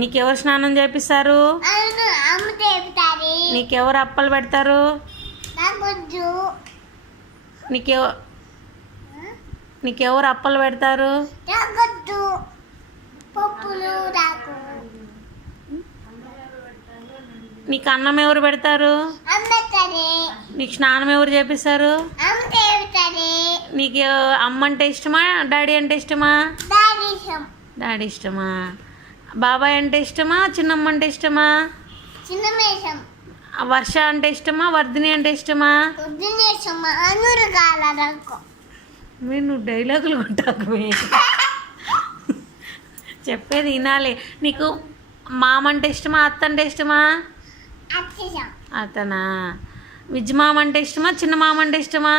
నీకెవరు స్నానం చేపిస్తారు? నీకెవరు అప్పలు పెడతారు? నీకెవరు అప్పలు పెడతారు? నీకు అన్నం ఎవరు పెడతారు? నీకు స్నానం ఎవరు చేపిస్తారు? నీకు అమ్మ అంటే ఇష్టమా, డాడీ అంటే ఇష్టమా? డాడీ ఇష్టమా? బాబాయ్ అంటే ఇష్టమా, చిన్నమ్మ అంటే ఇష్టమా? వర్ష అంటే ఇష్టమా, వర్ధిని అంటే ఇష్టమా? మీరు నువ్వు డైలాగులు కొట్టాకు. చెప్పేది వినాలి. నీకు మామ అంటే ఇష్టమా, అత్త అంటే ఇష్టమా? అతనా? విజ్జి మామ అంటే ఇష్టమా, చిన్న మామ అంటే ఇష్టమా?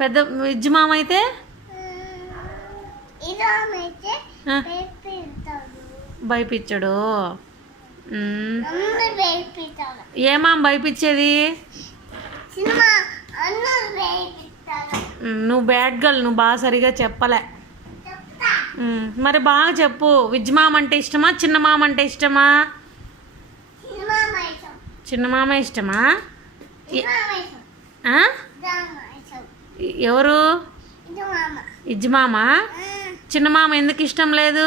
పెద్ద విజ్జి మామ అయితే భయపించడు. ఏమా భయపించేది? నువ్వు బ్యాడ్ గర్ల్, నువ్వు బాగా సరిగా చెప్పలే. మరి బాగా చెప్పు. విజ్జి మామ అంటే ఇష్టమా, చిన్న మామ అంటే ఇష్టమా? చిన్న మామ ఇష్టమా? ఎవరు? ఇజ్జి మామ. చిన్న మామ ఎందుకు ఇష్టం లేదు?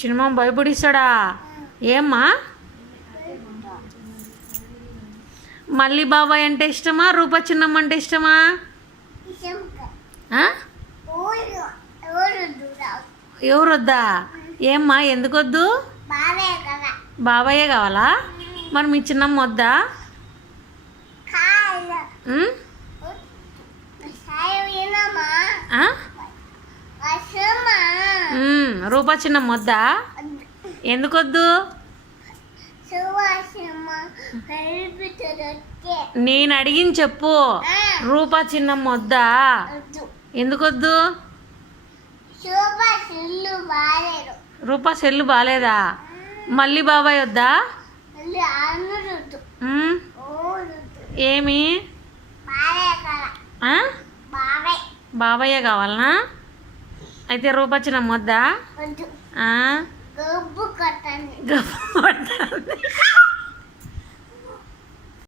చిన్న మామ భయపడిస్తాడా? ఏమ్మా? మళ్ళీ బాబాయ్ అంటే ఇష్టమా, రూపా చిన్నమ్మ అంటే ఇష్టమా? ఎవరు వద్దా? ఏమ్మా ఎందుకు వద్దు? బాబాయే కావాలా? మరి మీ చిన్నమ్మ వద్దా? రూపా చిన్నమ్మ వద్దా? ఎందుకు వద్దు? నేను అడిగింది చెప్పు. రూపా చిన్నమ్మ వద్దా? ఎందుకు వద్దు? రూపా సెల్లు బాగాలేదా? మళ్ళీ బాబాయ్ వద్దా? ఏమి? బాబాయ్యే కావాలనా? అయితే రూపా చిన్నమ్మ వద్దా? గబ్బు కొట్టండి.